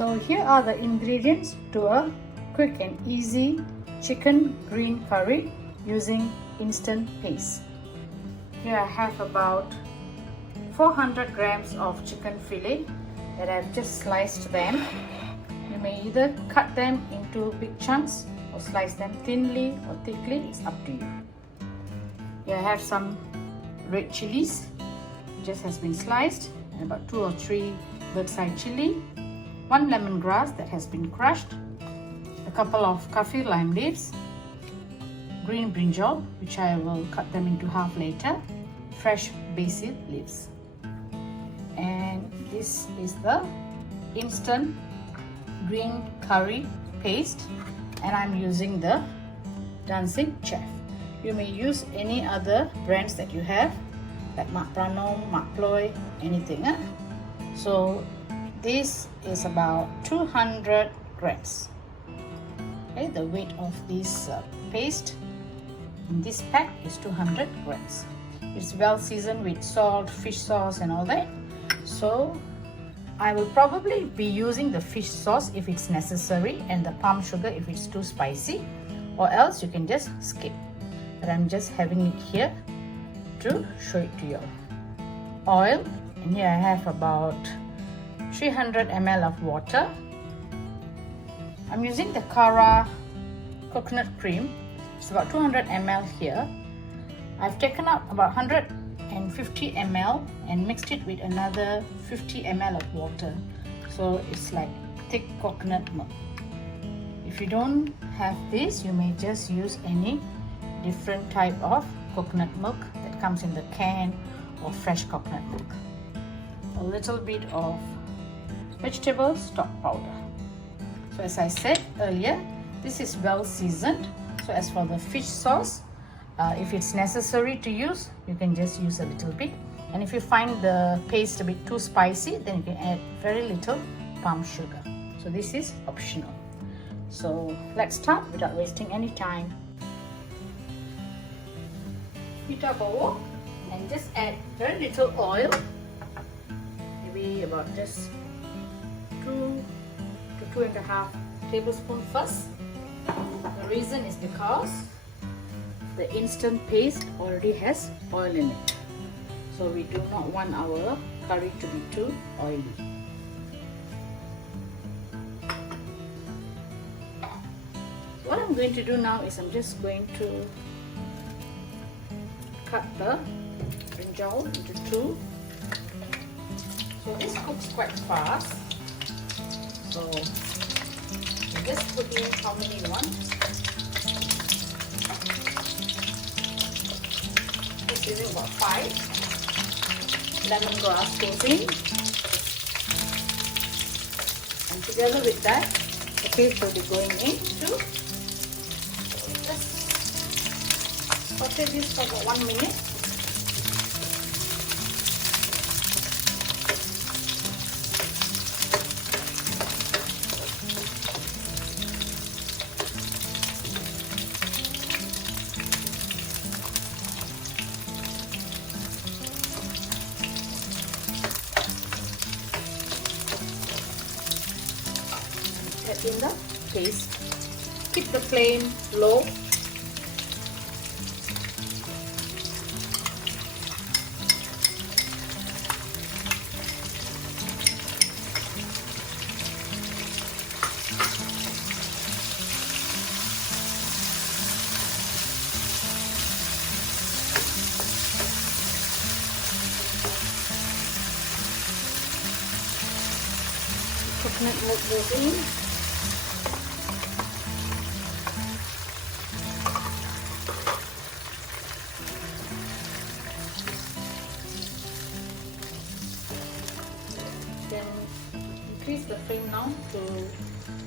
So here are the ingredients to a quick and easy chicken green curry using instant paste. Here I have about 400 grams of chicken fillet that I've just sliced them. You may either cut them into big chunks or slice them thinly or thickly, it's up to you. Here I have some red chilies, just has been sliced, and about 2 or 3 birdside chili, 1 lemongrass that has been crushed, a couple of kaffir lime leaves, green brinjal, which I will cut them into half later, fresh basil leaves. And this is the instant green curry paste, and I'm using the Dancing Chef. You may use any other brands that you have, like Mak Pranom, Mak Ploy, anything. So this is about 200 grams. Okay, the weight of this paste in this pack is 200 grams. It's well seasoned with salt, fish sauce and all that. So I will probably be using the fish sauce if it's necessary and the palm sugar if it's too spicy, or else you can just skip. But I'm just having it here to show it to you. Oil, and here I have about 300 ml of water. I'm using the KARI coconut cream. It's about 200 ml here. I've taken out about 150 ml and mixed it with another 50 ml of water. So it's like thick coconut milk. If you don't have this, you may just use any different type of coconut milk that comes in the can or fresh coconut milk. A little bit of vegetable stock powder. So as I said earlier, this is well seasoned. So as for the fish sauce, if it's necessary to use, you can just use a little bit. And if you find the paste a bit too spicy, then you can add very little palm sugar. So this is optional. So let's start without wasting any time. Heat up a wok and just add very little oil, maybe about just 2 to 2.5 tablespoons first. The reason is because the instant paste already has oil in it, so we do not want our curry to be too oily. What I'm going to do now is I'm just going to cut the brinjal into 2. So this cooks quite fast, so you just put in how many you want. Just using about 5. Lemongrass goes in, and together with that, the paste will be going in too. Just saute this for about 1 minute. Add in the paste. Keep the flame low. Coconut milk goes in. Then increase the flame now to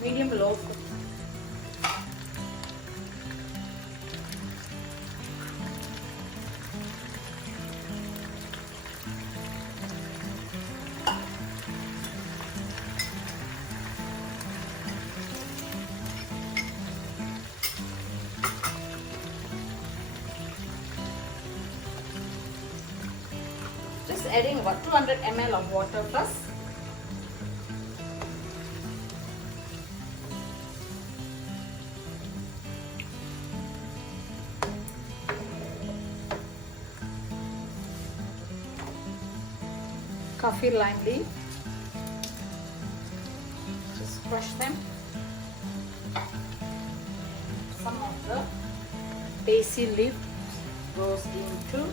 medium low. Just adding about 200 ml of water first. kaffir lime leaf. Just crush them. Some of the basil leaf goes into.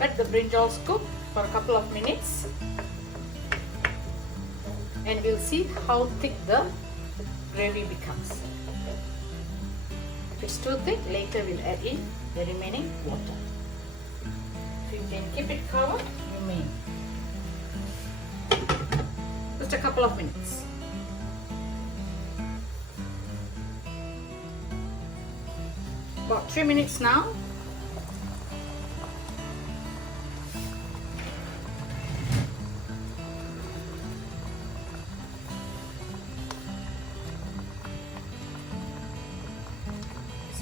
Let the brinjals cook for a couple of minutes, and we'll see how thick the gravy becomes. If it's too thick, later we'll add in the remaining water. If you can keep it covered, you may. Just a couple of minutes. About 3 minutes now.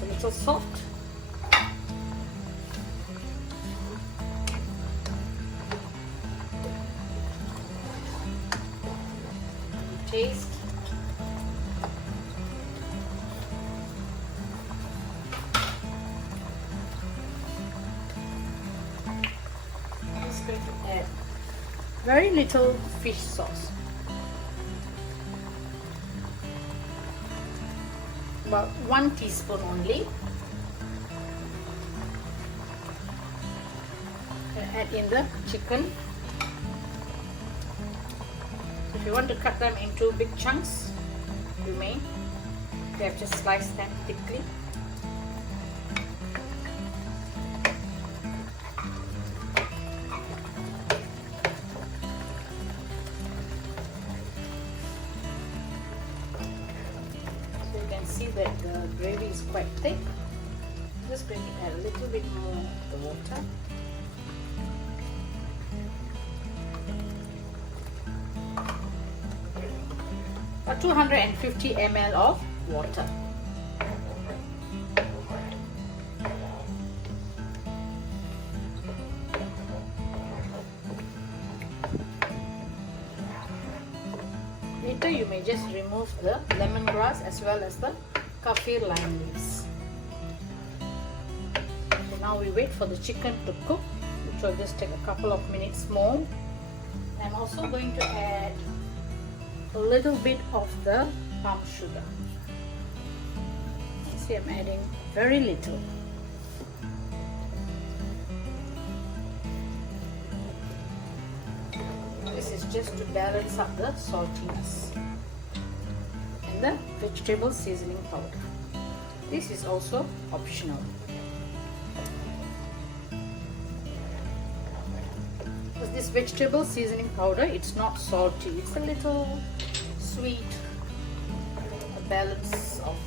A little salt, taste, I'm just going to add very little fish sauce. About 1 teaspoon only. Add in the chicken. If you want to cut them into big chunks, you may. You have just sliced them thickly. See that the gravy is quite thick. I'm just going to add a little bit more of the water. About 250 ml of water. Later you may just remove the lemongrass as well as the kaffir lime leaves. So now we wait for the chicken to cook, which will just take a couple of minutes more. I'm also going to add a little bit of the palm sugar. You see, I'm adding very little. This is just to balance up the saltiness. And the vegetable seasoning powder. This is also optional. Because this vegetable seasoning powder, it's not salty. It's a little sweet, a balance of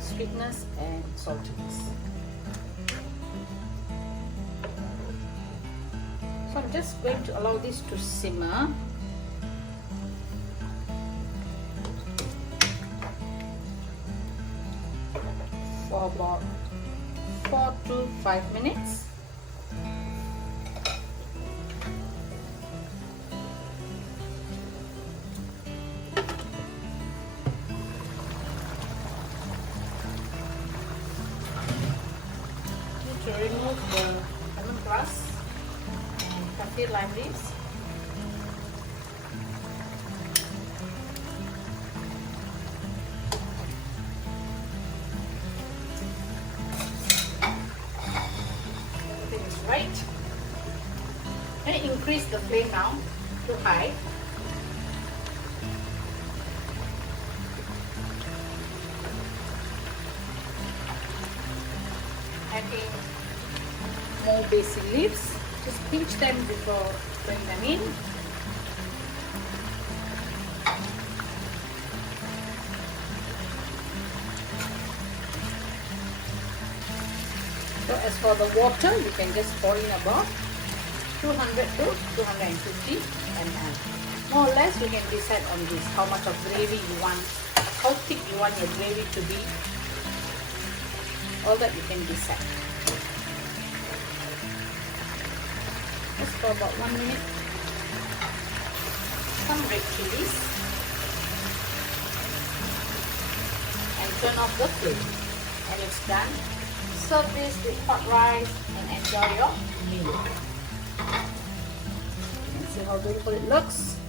sweetness and saltiness. So I'm just going to allow this to simmer. For about 4 to 5 minutes. Need to remove the lemongrass and kaffir lime leaves. Right, and increase the flame now to high. Adding more basil leaves, just pinch them before throwing them in. So as for the water, you can just pour in about 200 to 250 ml. More or less, you can decide on this, how much of gravy you want, how thick you want your gravy to be. All that you can decide. Just for about 1 minute. Some red chilies. And turn off the flame. And it's done. Serve this with hot rice and enjoy your meal. You can see how beautiful it looks.